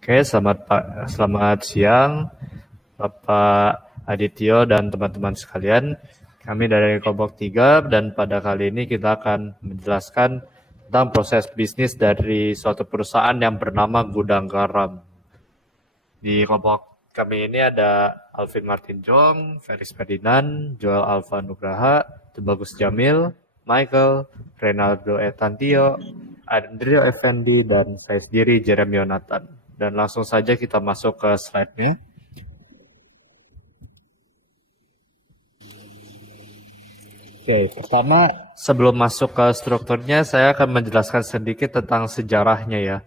Oke, selamat siang, Bapak Adityo dan teman-teman sekalian. Kami dari kelompok 3 dan pada kali ini kita akan menjelaskan tentang proses bisnis dari suatu perusahaan yang bernama Gudang Garam. Di kelompok kami ini ada Alvin Martin Jong, Feris Ferdinand, Joel Alfa Nugraha, Tubagus Jamil, Michael, Renaldo Etantio, Andrio Effendi, dan saya sendiri Jeremy Yonatan. Dan langsung saja kita masuk ke slide-nya. Oke, pertama sebelum masuk ke strukturnya, saya akan menjelaskan sedikit tentang sejarahnya ya.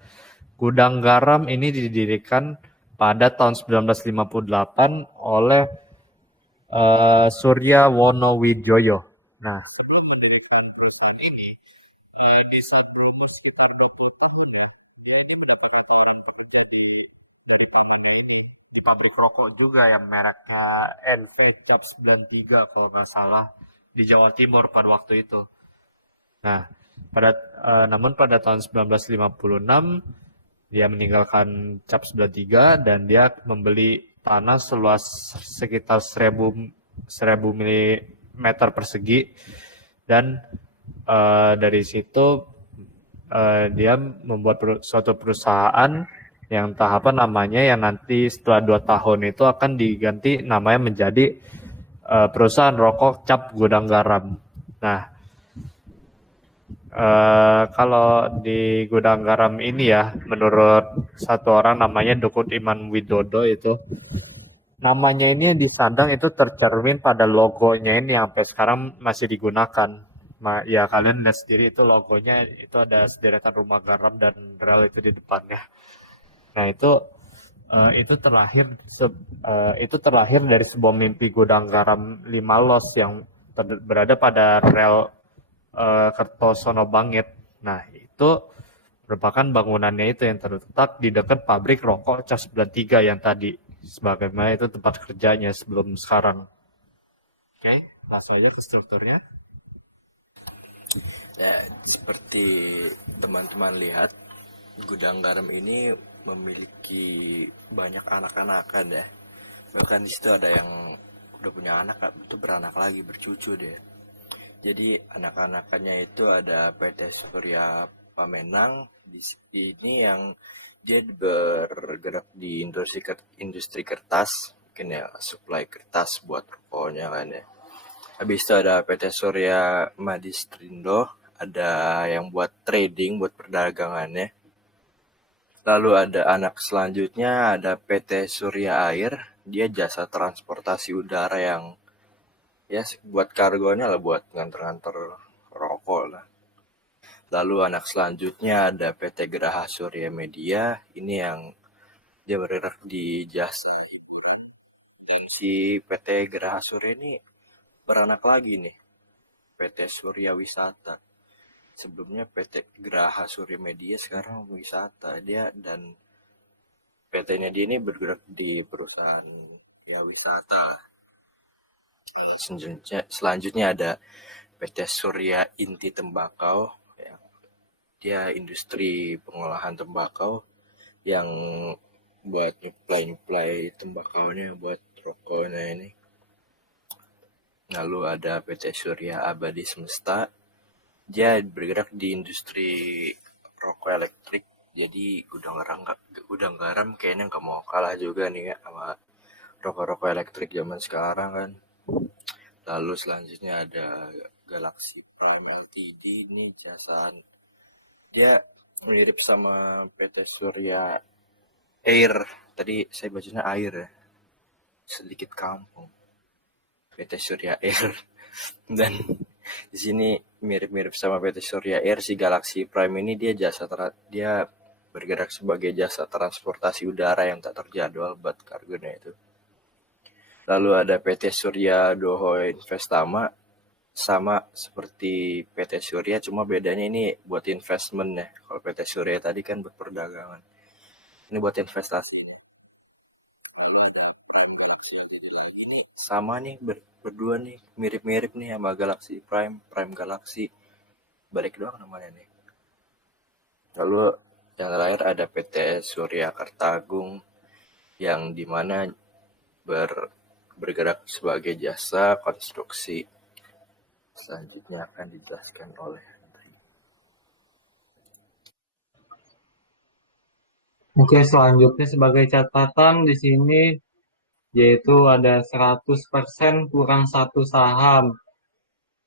Gudang Garam ini didirikan pada tahun 1958 oleh Surya Wono Widjoyo. Nah, sebelum mendirikan perusahaan ini, di saat berumur sekitar 20 tahun ya, dia ini mendapatkan tawaran pekerja dari pamannya ini, di pabrik rokok juga yang mereknya NV Cap 93 kalau nggak salah, di Jawa Timur pada waktu itu. Nah, namun pada tahun 1956, dia meninggalkan Cap 93 dan dia membeli tanah seluas sekitar 1000 mm persegi dan dari situ dia membuat suatu perusahaan yang tahapan namanya yang nanti setelah 2 tahun itu akan diganti namanya menjadi perusahaan rokok Cap Gudang Garam. Nah, kalau di Gudang Garam ini ya, menurut satu orang namanya Dukut Iman Widodo itu, namanya ini disandang itu tercermin pada logonya ini yang sampai sekarang masih digunakan. Ya kalian lihat sendiri itu logonya itu ada sederetan rumah garam dan rel itu di depannya. Nah itu terlahir dari sebuah mimpi Gudang Garam 5 Los yang berada pada rel Kertosono Bangit. Nah itu merupakan bangunannya itu yang terletak di dekat pabrik rokok Cap 93 yang tadi, sebagaimana itu tempat kerjanya sebelum sekarang. Oke, langsung aja ke strukturnya. Ya, seperti teman-teman lihat, Gudang Garam ini memiliki banyak anak-anakan ya. Bahkan di situ ada yang udah punya anak, itu beranak lagi, bercucu deh. Jadi anak-anakannya itu ada PT Surya Pamenang, ini yang dia bergerak di industri kertas, mungkin ya supply kertas buat rokoknya kan ya. Habis itu ada PT Surya Madistrindo, ada yang buat trading, buat perdagangannya. Lalu ada anak selanjutnya, ada PT Surya Air, dia jasa transportasi udara yang ya buat kargonya lah, buat nganter-nganter rokok lah. Lalu anak selanjutnya ada PT Geraha Surya Media, ini yang dia bergerak di jasa hiburan. Dan si PT Geraha Surya ini beranak lagi nih, PT Surya Wisata. Sebelumnya PT Geraha Surya Media, sekarang wisata. Dia dan PT-nya dia ini bergerak di perusahaan ya wisata lah. Selanjutnya ada PT Surya Inti Tembakau, ya. Dia industri pengolahan tembakau yang buat nyuplai tembakaunya buat rokoknya ini. Lalu ada PT Surya Abadi Semesta, dia bergerak di industri rokok elektrik. Jadi gudang garam kayaknya nggak mau kalah juga nih ya sama rokok-rokok elektrik zaman sekarang kan. Lalu selanjutnya ada Galaxy Prime Ltd, ini jasaan dia mirip sama PT Surya Air. Tadi saya bacanya air ya, sedikit kampung. PT Surya Air dan di sini mirip-mirip sama PT Surya Air. Si Galaxy Prime ini dia bergerak sebagai jasa transportasi udara yang tak terjadwal buat kargonya itu. Lalu ada PT Surya Doho Investama, sama seperti PT Surya, cuma bedanya ini buat investment ya. Kalau PT Surya tadi kan buat perdagangan, ini buat investasi ini. Lalu ada Prime Galaxy Ltd lagi nih, sama nih berdua nih, mirip-mirip nih sama Galaxy Prime Galaxy, balik doang namanya nih. Lalu Yang terakhir ada PT Surya Kertagung yang dimana bergerak sebagai jasa konstruksi. Selanjutnya akan dijelaskan oleh Henry. Oke, selanjutnya sebagai catatan di sini yaitu ada 100% kurang satu saham.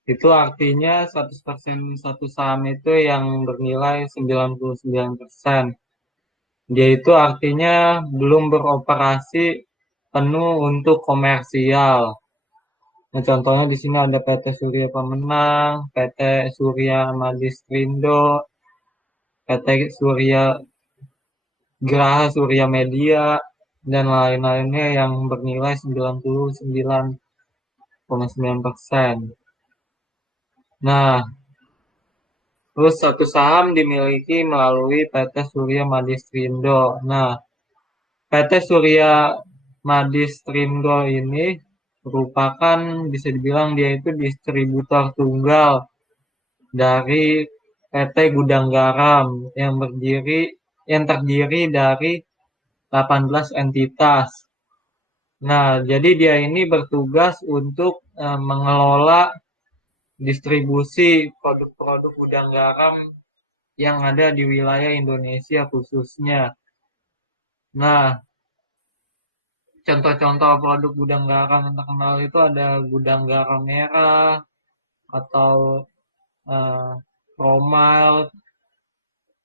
Itu artinya 100% satu saham itu yang bernilai 99%. Dia itu artinya belum beroperasi penuh untuk komersial. Nah, contohnya di sini ada PT Surya Pemenang, PT Surya Madistrindo, PT Surya Graha Surya Media, dan lain-lainnya yang bernilai 99,9%. Nah, terus satu saham dimiliki melalui PT Surya Madistrindo. Nah, PT Surya Madistrindo ini merupakan bisa dibilang dia itu distributor tunggal dari PT Gudang Garam yang terdiri dari 18 entitas. Nah, jadi dia ini bertugas untuk mengelola distribusi produk-produk gudang garam yang ada di wilayah Indonesia khususnya. Nah, contoh-contoh produk gudang garam yang terkenal itu ada gudang garam merah atau eh, Romal.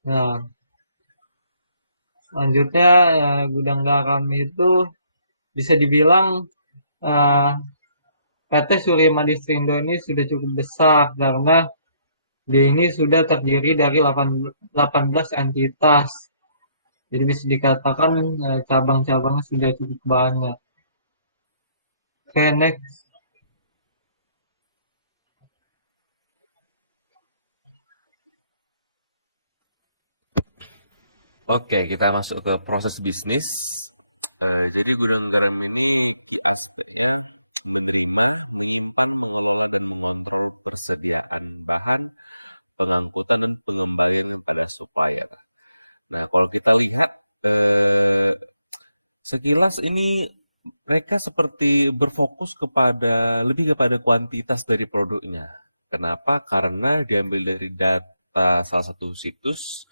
Nah, selanjutnya gudang garam itu bisa dibilang eh, PT Surya Madistrindo ini sudah cukup besar karena dia ini sudah terdiri dari 18 entitas. Jadi bisa dikatakan cabang-cabangnya sudah cukup banyak. Oke, next. Oke, kita masuk ke proses bisnis. Jadi gudang garam ini key aspeknya menerima, menyimpan, mengelola, dan mengontrol persediaan bahan, pengangkutan, dan pengembalian pada supplier. Nah, kalau kita lihat sekilas ini mereka seperti berfokus lebih kepada kuantitas dari produknya. Kenapa? Karena diambil dari data salah satu situs.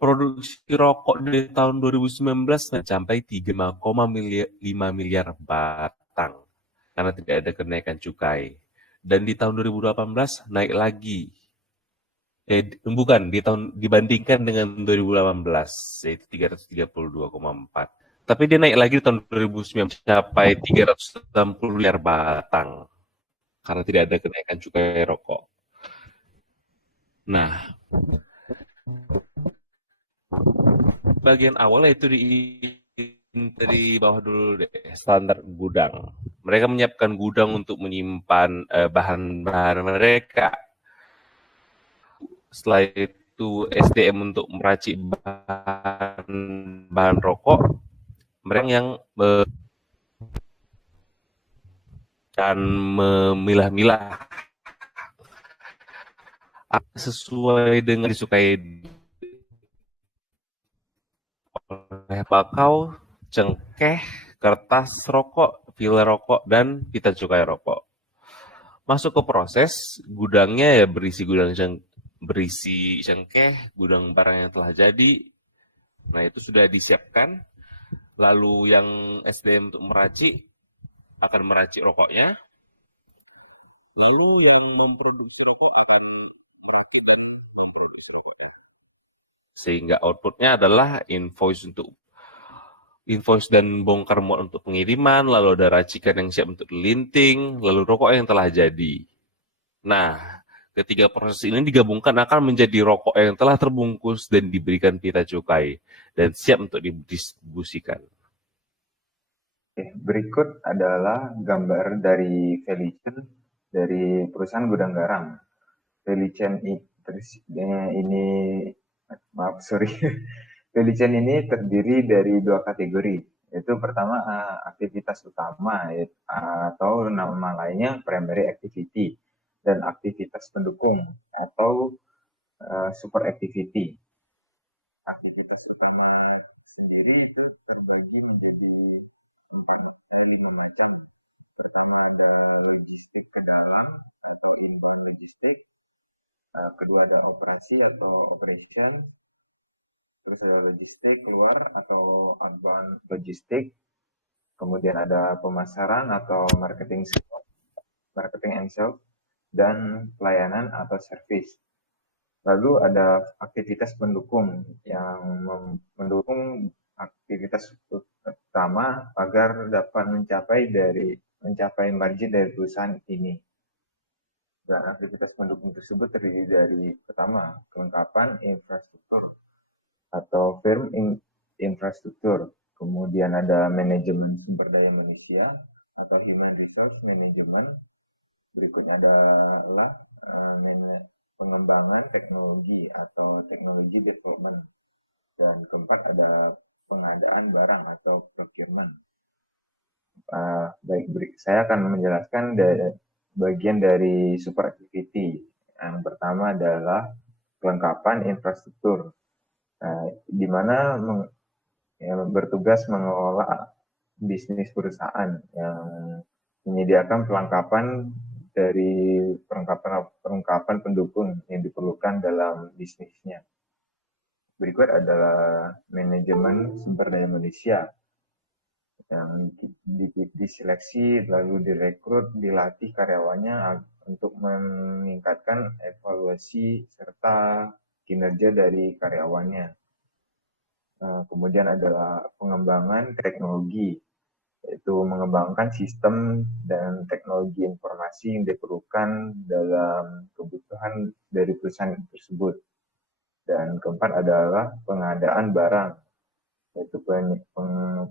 Produksi rokok di tahun 2019 mencapai 3,5 miliar batang karena tidak ada kenaikan cukai. Dan di tahun 2018 naik lagi. Dibandingkan dengan 2018 yaitu 332,4. Tapi dia naik lagi di tahun 2019 mencapai 360 miliar batang karena tidak ada kenaikan cukai rokok. Nah, bagian awalnya itu dari bawah dulu deh, standar gudang. Mereka menyiapkan gudang untuk menyimpan bahan-bahan mereka. Setelah itu SDM untuk meracik bahan rokok. Mereka yang dan memilah-milah sesuai dengan disukai oleh bakau, cengkeh, kertas rokok, filler rokok, dan pita cukai rokok. Masuk ke proses, gudangnya ya berisi cengkeh, gudang barang yang telah jadi. Nah, itu sudah disiapkan. Lalu yang SDM untuk meracik akan meracik rokoknya. Lalu yang memproduksi rokok akan merakit dan memproduksi rokoknya. Sehingga outputnya adalah invoice dan bongkar muat untuk pengiriman, lalu ada racikan yang siap untuk linting, lalu rokok yang telah jadi. Nah, ketiga proses ini digabungkan akan menjadi rokok yang telah terbungkus dan diberikan pita cukai dan siap untuk didistribusikan. Berikut adalah gambar dari Felician dari perusahaan gudang garam. Felician Felician ini terdiri dari dua kategori, yaitu pertama aktivitas utama atau nama lainnya primary activity dan aktivitas pendukung atau super activity. Aktivitas utama sendiri itu terbagi menjadi 5 macam. Pertama ada logistik ke dalam atau inbound logistik. Kedua ada operasi atau operation. Terus ada logistik keluar atau outbound logistik. Kemudian ada pemasaran atau marketing and sales, dan pelayanan atau service. Lalu ada aktivitas pendukung yang mendukung aktivitas utama agar dapat mencapai margin dari perusahaan ini. Dan aktivitas pendukung tersebut terdiri dari pertama, kelengkapan infrastruktur atau firm infrastruktur. Kemudian ada manajemen sumber daya manusia atau human resource management. Berikutnya adalah pengembangan teknologi atau technology development. Dan keempat ada pengadaan barang atau procurement. Saya akan menjelaskan bagian dari super activity. Yang pertama adalah kelengkapan infrastruktur, di mana bertugas mengelola bisnis perusahaan yang menyediakan perlengkapan dari perlengkapan pendukung yang diperlukan dalam bisnisnya. Berikut adalah manajemen sumber daya manusia yang diseleksi, lalu direkrut, dilatih karyawannya untuk meningkatkan evaluasi serta kinerja dari karyawannya. Kemudian adalah pengembangan teknologi, yaitu mengembangkan sistem dan teknologi informasi yang diperlukan dalam kebutuhan dari perusahaan tersebut. Dan keempat adalah pengadaan barang, yaitu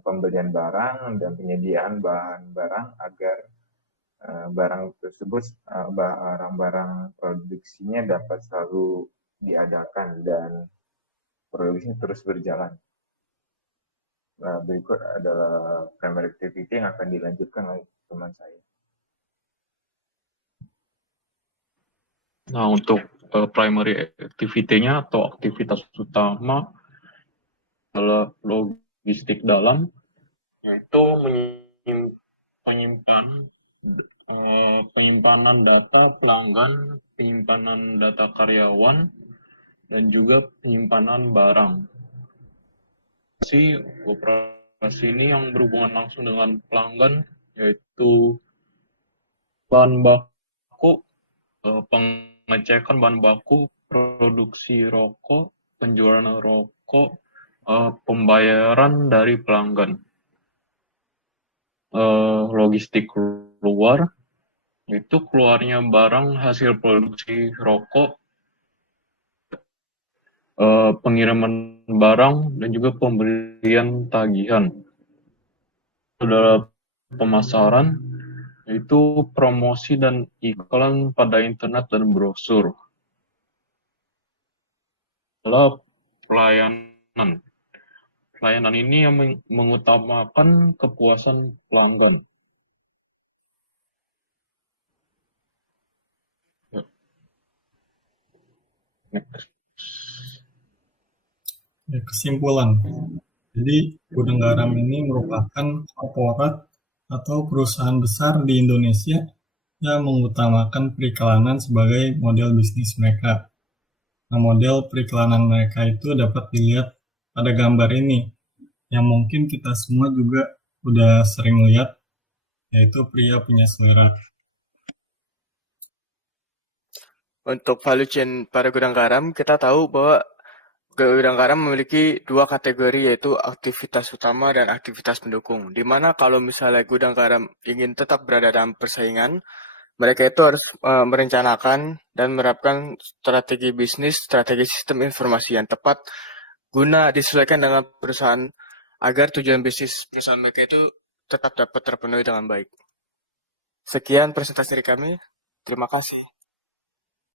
pembelian barang dan penyediaan bahan barang agar barang tersebut, barang-barang produksinya dapat selalu diadakan dan produksinya terus berjalan. Berikut adalah primary activity yang akan dilanjutkan oleh teman saya. Nah, untuk primary activity-nya atau aktivitas utama adalah logistik dalam, yaitu penyimpanan data pelanggan, penyimpanan data karyawan, dan juga penyimpanan barang. Operasi ini yang berhubungan langsung dengan pelanggan, yaitu bahan baku, pengecekan bahan baku, produksi rokok, penjualan rokok, pembayaran dari pelanggan. Logistik keluar, itu keluarnya barang hasil produksi rokok, pengiriman barang, dan juga pembelian tagihan. Adalah pemasaran, yaitu promosi dan iklan pada internet dan brosur. Adalah pelayanan. Pelayanan ini yang mengutamakan kepuasan pelanggan. Next. Kesimpulan. Jadi, Gudang Garam ini merupakan korporat atau perusahaan besar di Indonesia yang mengutamakan periklanan sebagai model bisnis mereka. Nah, model periklanan mereka itu dapat dilihat pada gambar ini, yang mungkin kita semua juga udah sering lihat, yaitu pria punya selera. Untuk value chain pada Gudang Garam, kita tahu bahwa Gudang Garam memiliki dua kategori, yaitu aktivitas utama dan aktivitas pendukung. Di mana kalau misalnya Gudang Garam ingin tetap berada dalam persaingan, mereka itu harus merencanakan dan menerapkan strategi bisnis, strategi sistem informasi yang tepat guna disesuaikan dengan perusahaan agar tujuan bisnis perusahaan mereka itu tetap dapat terpenuhi dengan baik. Sekian presentasi dari kami. Terima kasih.